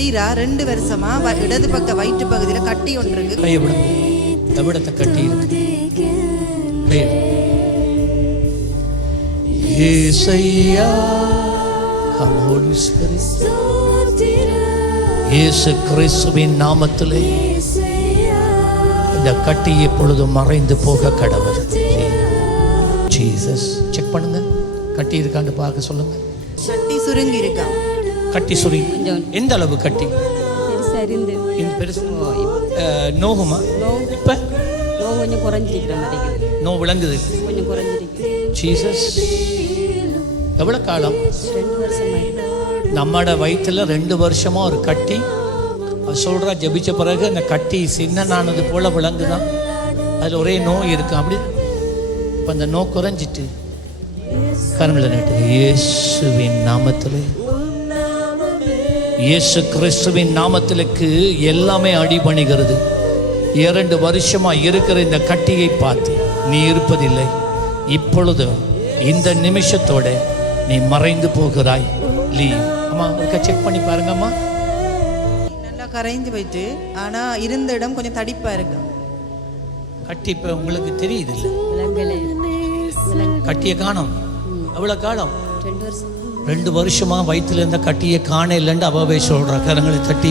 ஷரீரா 2 வருஷமா இடது பக்க வயிற்று பகுதியில் கட்டி ஒன்று இருக்கு. கைவிடுங்க. எவ்வளத்தை கட்டி இருக்கு? இயேசையா, come Holy Spirit. இயேசு கிறிஸ்துவின் நாமத்திலே இந்த கட்டி எப்பொழுது மறைந்து போக கடவுள். ஜீசஸ். செக் பண்ணுங்க, கட்டி இருக்கான்னு பார்க்க சொல்லுங்க. கட்டி சுருங்கி இருக்கா? கட்டி சுருங்கி எந்த அளவு கட்டி? இந்த பெருசு நோகுமா? இப்ப கொஞ்சம் குறைஞ்சிருக்கிற மாதிரி நோ விளங்குது, கொஞ்சம் குறைஞ்சிருக்கு. ஜீசஸ். எவ்வளவு காலம்? 2 வருஷம். நம்மட வயிற்றுல 2 வருஷமா ஒரு கட்டி. சொல்றா ஜபிச்ச பிறகு அந்த கட்டி சின்னனானது போல விளங்குதான். அதுல ஒரே நோய் இருக்கு. அப்படி இப்ப அந்த நோ குறைஞ்சிட்டு கரங்களை நட்டு இயேசுவின் நாமத்திலே, இயேசு கிறிஸ்துவின் நாமத்திலுக்கு எல்லாமே அடிபணிகிறது. 2 வருஷமா இருக்கிற இந்த கட்டியை பார்த்து நீ இருப்பதில்லை. இப்பொழுது இந்த நிமிஷத்தோட நீ மறைந்து போகிறாய். அம்மா ஒருக்கா செக் பண்ணி பாருங்க. அம்மா நல்லா கரைந்து போயிட்டு, ஆனா இருந்த இடம் கொஞ்சம் தடிப்பா இருக்கு. கட்டி இப்ப உங்களுக்கு தெரியுது இல்லை? கட்டியை காணோம். எவ்வளவு காலம்? 2 வருஷம். 2 வருஷமா வயிற்றுல இருந்த கட்டியை காண இல்லைன்னு அவாவே சொல்ற. கரங்களை தட்டி